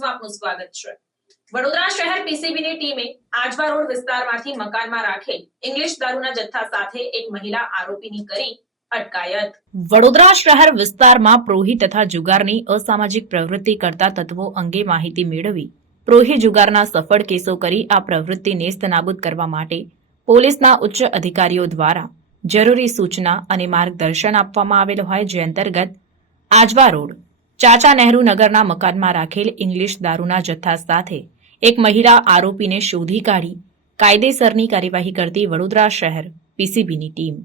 ન્યૂઝમાં આપનું સ્વાગત છે। વડોદરા શહેર પીસીબીની ટીમે આજવા રોડ વિસ્તારમાંથી મકાનમાં રાખેલ ઇંગ્લિશ દારૂના જથ્થા સાથે એક મહિલા આરોપીની કરી અટકાયત। વડોદરા શહેર વિસ્તારમાં પ્રોહી તથા જુગારની અસામાજિક પ્રવૃત્તિ કરતા તત્વો અંગે માહિતી મેળવી પ્રોહી જુગારના સફળ કેસો કરી આ પ્રવૃત્તિ નેસ્તનાબૂદ કરવા માટે પોલીસના ઉચ્ચ અધિકારીઓ દ્વારા જરૂરી સૂચના અને માર્ગદર્શન આપવામાં આવેલ હોય, જે અંતર્ગત આજવા રોડ ચાચા નહેરુ નગરના મકાનમાં રાખેલ ઇંગ્લિશ દારૂના જથ્થા સાથે એક મહિલા આરોપીને શોધી કાઢી કાયદેસરની કાર્યવાહી કરતી વડોદરા શહેર પીસીબીની ટીમ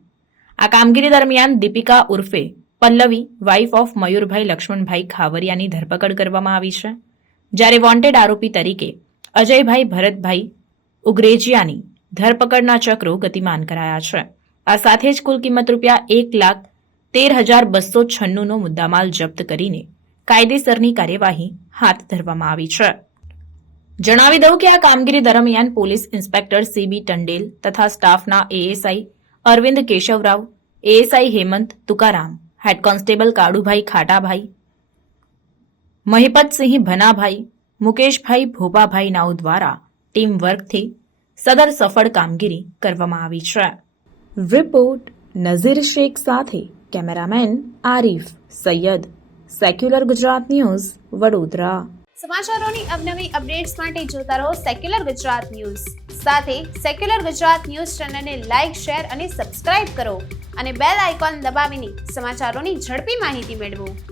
આ કામગીરી દરમિયાન દીપિકા ઉર્ફે પલ્લવી વાઇફ ઓફ મયુરભાઈ લક્ષ્મણભાઈ ખાવરિયાની ધરપકડ કરવામાં આવી છે, જ્યારે વોન્ટેડ આરોપી તરીકે અજયભાઈ ભરતભાઈ ઉગરેજિયાની ધરપકડના ચક્રો ગતિમાન કરાયા છે। આ સાથે જ કુલ કિંમત ₹1,13,296 નો મુદ્દામાલ જપ્ત કરીને કાયદેસરની કાર્યવાહી હાથ ધરવામાં આવી છે। જણાવી દઉં કે આ કામગીરી દરમિયાન પોલીસ ઇન્સ્પેક્ટર સીબી ટંડેલ તથા સ્ટાફના ASI Arvind Keshavrao, ASI Hemant Tukaram, head constable Kalubhai Khatabhai, Mahipatsinh Bhanabhai, Mukeshbhai Bhopabhai નાઉ દ્વારા ટીમ વર્કથી સદર સફળ કામગીરી કરવામાં આવી છે। રિપોર્ટ નઝીર શેખ સાથે cameraman Arif Sayed, secular Gujarat news, Vadodara. સમાચારોની અવનવી અપડેટ્સ માટે જોતા રહો સેક્યુલર ગુજરાત ન્યૂઝ। સાથે સેક્યુલર ગુજરાત ન્યૂઝ ચેનલને લાઇક, શેર અને સબસ્ક્રાઇબ કરો અને બેલ આઇકોન દબાવીને સમાચારોની ઝડપી માહિતી મેળવો।